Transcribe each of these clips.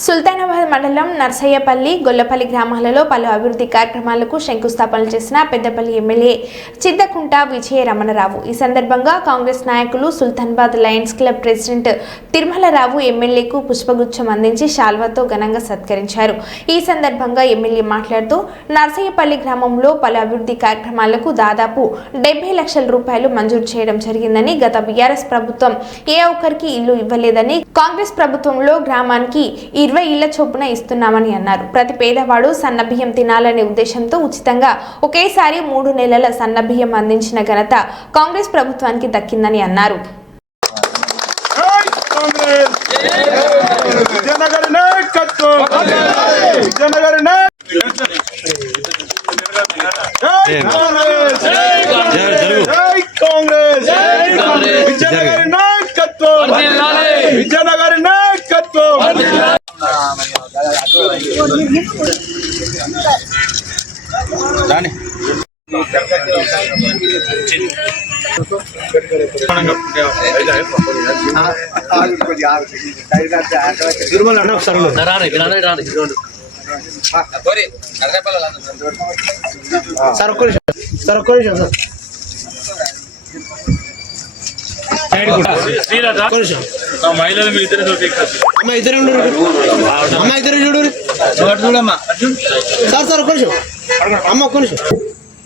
సుల్తానాబాద్ మండలం నర్సయ్యపల్లి, గొల్లపల్లి గ్రామాలలో పలు అభివృద్ధి కార్యక్రమాలకు శంకుస్థాపనలు చేసిన పెద్దపల్లి ఎమ్మెల్యే చింతకుంట విజయ రమణరావు. ఈ సందర్భంగా కాంగ్రెస్ నాయకులు Sultanabad lions club president Tirumalarao ఎమ్మెల్యేకు పుష్పగుచ్చం అందించి శాల్వాతో ఘనంగా సత్కరించారు. ఈ సందర్భంగా ఎమ్మెల్యే మాట్లాడుతూ నర్సయ్యపల్లి గ్రామంలో పలు అభివృద్ధి కార్యక్రమాలకు దాదాపు 70 లక్షల రూపాయలు మంజూరు చేయడం జరిగిందని, గత బీఆర్ఎస్ ప్రభుత్వం ఏ ఒక్కరికి ఇల్లు ఇవ్వలేదని, కాంగ్రెస్ ప్రభుత్వంలో గ్రామానికి 20 ఇళ్ల చొప్పున ఇస్తున్నామని అన్నారు. ప్రతి పేదవాడు సన్నబియ్యం తినాలనే ఉద్దేశంతో ఉచితంగా ఒకేసారి 3 నెలల సన్నబియ్యం అందించిన ఘనత కాంగ్రెస్ ప్రభుత్వానికి దక్కిందని అన్నారు.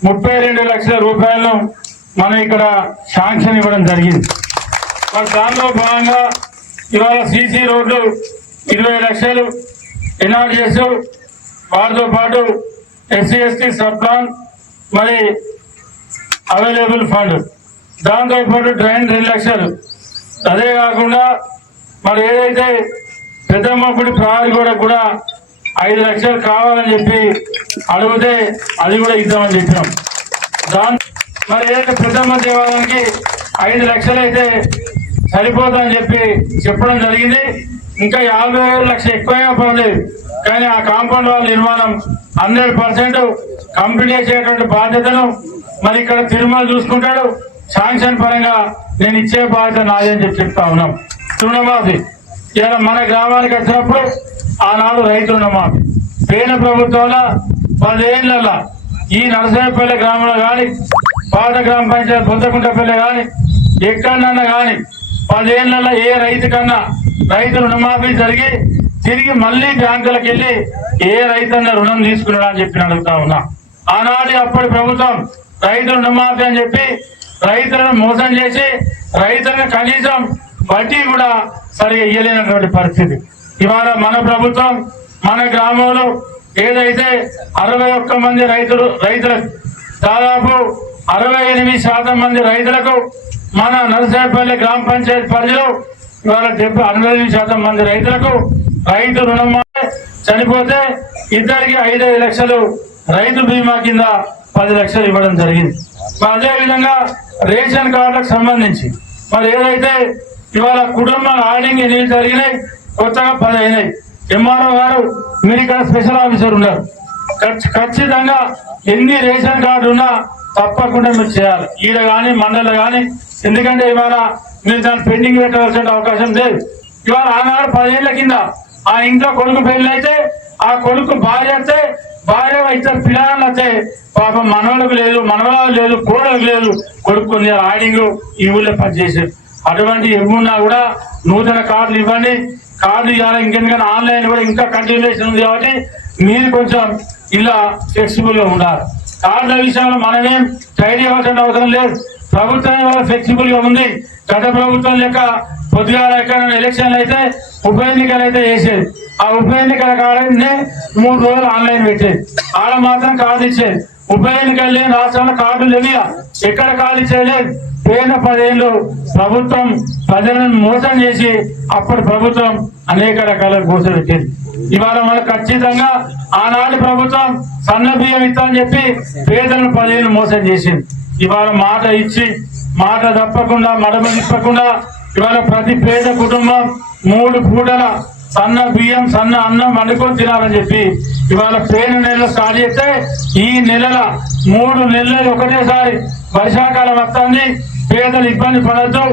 ₹32 లక్షల మనం ఇక్కడ శాంక్షన్ ఇవ్వడం జరిగింది. మరి దానిలో భాగంగా ఇవాళ సీసీ రోడ్లు 20 లక్షలు ఎన్ఆర్జీఎస్, వాటితో పాటు ఎస్సీ ఎస్టీ సబ్ ప్లాన్, మరి అవైలబుల్ ఫండ్, దాంతో పాటు డ్రైన్ 2 లక్షలు. అదే కాకుండా మరి ఏదైతే పెద్దమ్మగుడి ప్రహారీ కూడా 5 లక్షలు కావాలని చెప్పి అడిగితే అది కూడా ఇద్దామని చెప్పినాం. మరి ఏదైతే పెద్దమ్మ దేవాలయానికి 5 లక్షలు అయితే సరిపోతుందని చెప్పి చెప్పడం జరిగింది. ఇంకా 50 లక్షలు ఎక్కువగా పర్లేదు, కానీ ఆ కాంపౌండ్ వాళ్ళ నిర్మాణం 100% కంప్లీట్ చేసేటువంటి బాధ్యతను మరి ఇక్కడ తిరుమల చూసుకుంటాడు. శాంక్షన్ పరంగా నేను ఇచ్చే బాధ్యత నాది అని చెప్పి చెప్తా ఉన్నాం. రుణమాఫీ ఇలా మన గ్రామానికి వచ్చినప్పుడు ఆనాడు రైతు రుణమాఫీ పేద ప్రభుత్వంలో 10 ఏళ్లలో ఈ నరసయ్యపల్లి గ్రామంలో కానీ, పాత గ్రామ పంచాయతీ బొంతకుంటపల్లి కానీ, ఎక్కడన్నా కానీ 10 ఏళ్లలో ఏ రైతు కన్నా రైతు రుణమాఫీ జరిగి తిరిగి మళ్ళీ బ్యాంకులకు వెళ్ళి ఏ రైతన్న రుణం తీసుకున్నాడు అని చెప్పి అడుగుతా ఉన్నా. ఆనాడు అప్పటి ప్రభుత్వం రైతు రుణమాఫీ అని చెప్పి రైతులను మోసం చేసి రైతులను కనీసం వడ్డీ కూడా సరిగా ఇయ్యలేనటువంటి పరిస్థితి. ఇవాళ మన ప్రభుత్వం మన గ్రామంలో ఏదైతే 61 మంది రైతులకు దాదాపు 68% మంది రైతులకు మన నరసయ్యపల్లి గ్రామ పంచాయతీ పరిధిలో ఇవాళ 68% మంది రైతులకు రైతు రుణం చనిపోతే ఇద్దరికి 5 లక్షలు రైతు బీమా కింద 10 లక్షలు ఇవ్వడం జరిగింది. అదే విధంగా రేషన్ కార్డులకు సంబంధించి మరి ఏదైతే ఇవాళ కుటుంబ ఆడింగ్ ఎన్ని జరిగినాయి, కొత్తగా 10 అయినాయి. ఎంఆర్ఓ గారు మీరు ఇక్కడ స్పెషల్ ఆఫీసర్ ఉన్నారు, ఖచ్చితంగా ఎన్ని రేషన్ కార్డు ఉన్నా తప్పకుండా మీరు చేయాలి ఈడ కానీ మండలి కానీ. ఎందుకంటే ఇవాళ మీరు దాన్ని పెండింగ్ పెట్టవలసిన అవకాశం లేదు. ఇవాళ ఆనాడు 10 ఏళ్ల కింద ఆ ఇంట్లో కొడుకు పెళ్లి అయితే ఆ కొడుకు భార్య అయితే, భార్య ఇద్దరు పిల్లలు అయితే పాపం మనవలకు లేదు, మనవరాలు లేదు, కోడలకు లేదు, కొడుకుని ఆడింగ్ ఈ ఊళ్ళో పనిచేసేది. అటువంటి ఏమున్నా కూడా నూతన కార్డులు ఇవ్వండి. కార్డు ఇవ్వాలి. ఇంకెందుకంటే ఆన్లైన్ కూడా ఇంకా కంటిన్యూషన్ ఉంది కాబట్టి మీరు కొంచెం ఇలా ఫ్లెక్సిబుల్ గా ఉండాలి. కార్డుల విషయంలో మనమేం టైట్ ఇవ్వాల్సిన అవసరం లేదు. ప్రభుత్వం వల్ల ఫ్లెక్సిబుల్ గా ఉంది. గత ప్రభుత్వం లెక్క పొద్దుగాల ఎక్కడ ఎలక్షన్లు అయితే ఉప ఎన్నికలు అయితే వేసేది. ఆ ఉప ఎన్నికల కాడనే 3 రోజులు ఆన్లైన్ పెట్టేది. ఆడ మాత్రం కార్డు ఇచ్చేది. ఉప ఎన్నికలు లేని రాష్ట్రంలో కార్డులు లేవిగా, ఎక్కడ కార్డు ఇచ్చేయలేదు. పేద 10 ఏళ్ళు ప్రభుత్వం ప్రజలను మోసం చేసి అప్పటి ప్రభుత్వం అనేక రకాల మోసం పెట్టేది. ఇవాళ మనకు ఖచ్చితంగా ఆనాటి ప్రభుత్వం సన్న బియ్యం ఇస్తామని చెప్పి పేదలను 10 ఏళ్ళు మోసం చేసింది. ఇవాళ మాట ఇచ్చి మాట తప్పకుండా మడమ తిప్పకుండా ఇవాళ ప్రతి పేద కుటుంబం 3 పూటల సన్న బియ్యం సన్న అన్నం వండుకొని తినాలని చెప్పి ఇవాళ పేరు నెలలు స్టార్ట్ చేస్తే ఈ నెలల 3 నెలలు ఒకటేసారి వర్షాకాలం వస్తుంది. పేదలు ఇబ్బంది పడద్దు.